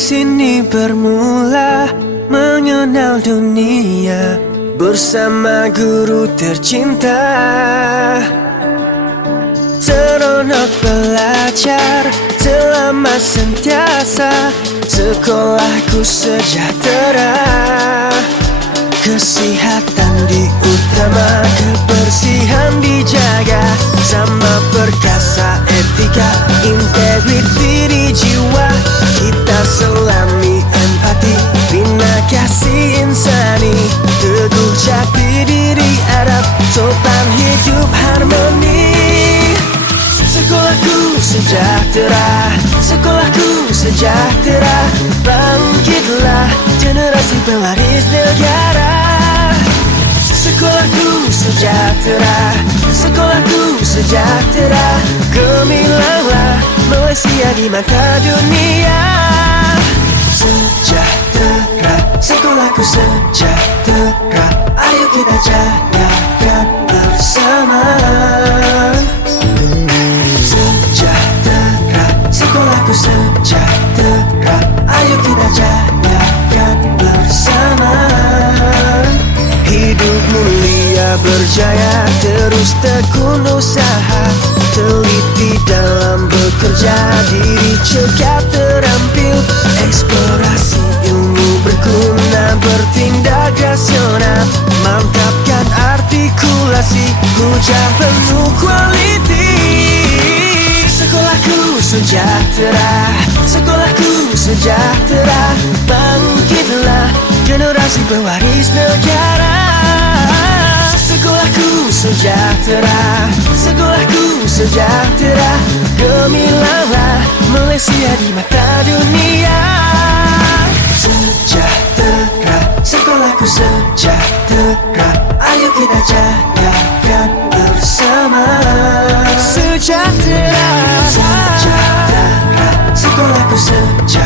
sini bermula mengenal dunia bersama guru tercinta. Seronok belajar selama sentiasa. Sekolahku sejahtera. Kesehatan diutama Kebersihan dijaga. Sama perkasa etika di Kita selami empati Bina kasih insani. Teguh jati diri Arab Sopan hidup harmoni. Sekolahku sejahtera Sekolahku sejahtera. Bangkitlah generasi pewaris negara. Sekolahku sejahtera Sekolahku sejahtera. Gemilanglah Malaysia di mata dunia berjaya Terus tekun usaha Teliti dalam bekerja Diri cekap terampil Eksplorasi ilmu berguna Bertindak rasional Mantapkan artikulasi Hujah penuh kualiti. Sekolahku sejahtera Sekolahku sejahtera Bangkitlah generasi pewaris negara Sekolahku sejahtera Sekolahku sejahtera. Gemilanglah Malaysia di mata dunia. Sejahtera Sekolahku sejahtera. Ayo kita jagakan bersama. Sejahtera Sejahtera. Sekolahku sejahtera.